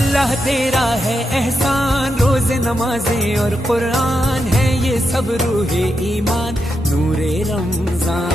अल्लाह तेरा है एहसान, रोज़े नमाजें और कुरान है ये सब रूहे ईमान, नूरे रमजान।